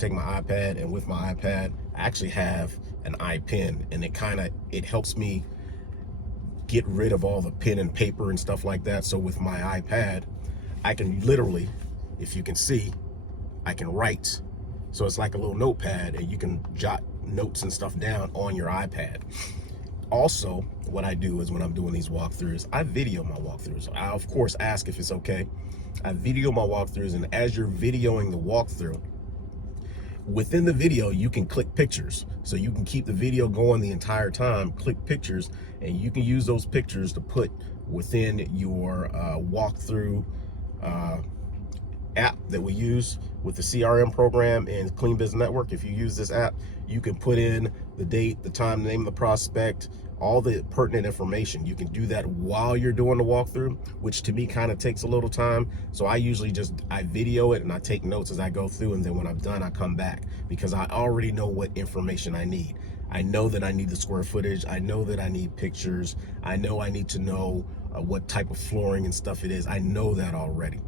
take my iPad, and with my iPad, I actually have an iPen, and it helps me get rid of all the pen and paper and stuff like that. So with my iPad, I can literally, if you can see, I can write. So it's like a little notepad, and you can jot notes and stuff down on your iPad. Also, what I do is when I'm doing these walkthroughs, I video my walkthroughs. I, of course, ask if it's okay. I video my walkthroughs, and as you're videoing the walkthrough, within the video, you can click pictures. So you can keep the video going the entire time, click pictures, and you can use those pictures to put within your walkthrough app that we use with the CRM program and Clean Business Network. If you use this app, you can put in the date, the time, the name of the prospect, all the pertinent information. You can do that while you're doing the walkthrough, which to me kind of takes a little time. So I usually I video it and I take notes as I go through, and then when I'm done, I come back because I already know what information I need. I know that I need the square footage. I know that I need pictures. I know I need to know what type of flooring and stuff it is. I know that already.